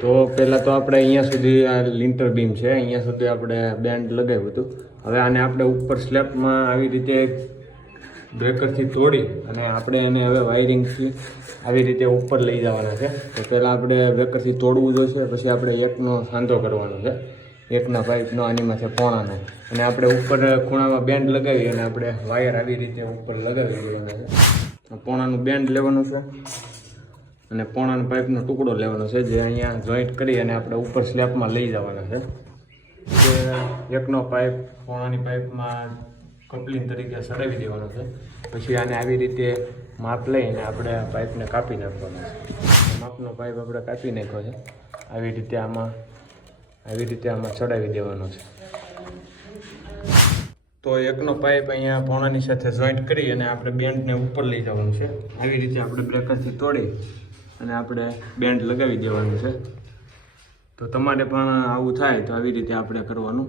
તો પહેલાં તો આપણે અહીંયા સુધી આ લિન્ટર બીમ છે, અહીંયા સુધી આપણે બેન્ડ લગાવ્યું હતું. હવે આને આપણે ઉપર સ્લેબમાં આવી રીતે બ્રેકરથી તોડી અને આપણે એને હવે વાયરિંગથી આવી રીતે ઉપર લઈ જવાના છે. તો પહેલાં આપણે બ્રેકરથી તોડવું જોઈશે, પછી આપણે એકનો સાંધો કરવાનો છે, એકના પાઇપનો આનીમાં છે પોણાનો, અને આપણે ઉપર ખૂણામાં બેન્ડ લગાવી અને આપણે વાયર આવી રીતે ઉપર લગાવી દેવાના છે. પોણાનું બેન્ડ લેવાનું છે અને પોણાના પાઇપનો ટુકડો લેવાનો છે, જે અહીંયા જોઈન્ટ કરી અને આપણે ઉપર સ્લેબમાં લઈ જવાના છે. જે એકનો પાઇપ પોણાની પાઇપમાં કપલિંગ તરીકે સડાવી દેવાનો છે. પછી આને આવી રીતે માપ લઈને આપણે પાઇપને કાપી નાખવાનો છે. માપનો પાઇપ આપણે કાપી નાખ્યો છે. આવી રીતે આમાં ચડાવી દેવાનો છે. તો એકનો પાઇપ અહીંયા પોણાની સાથે જોઈન્ટ કરી અને આપણે બેન્ડને ઉપર લઈ જવાનું છે. આવી રીતે આપણે બ્રેકરથી તોડી અને આપણે બેન્ડ લગાવી દેવાનું છે. તો તમારે પણ આવું થાય તો આવી રીતે આપણે કરવાનું.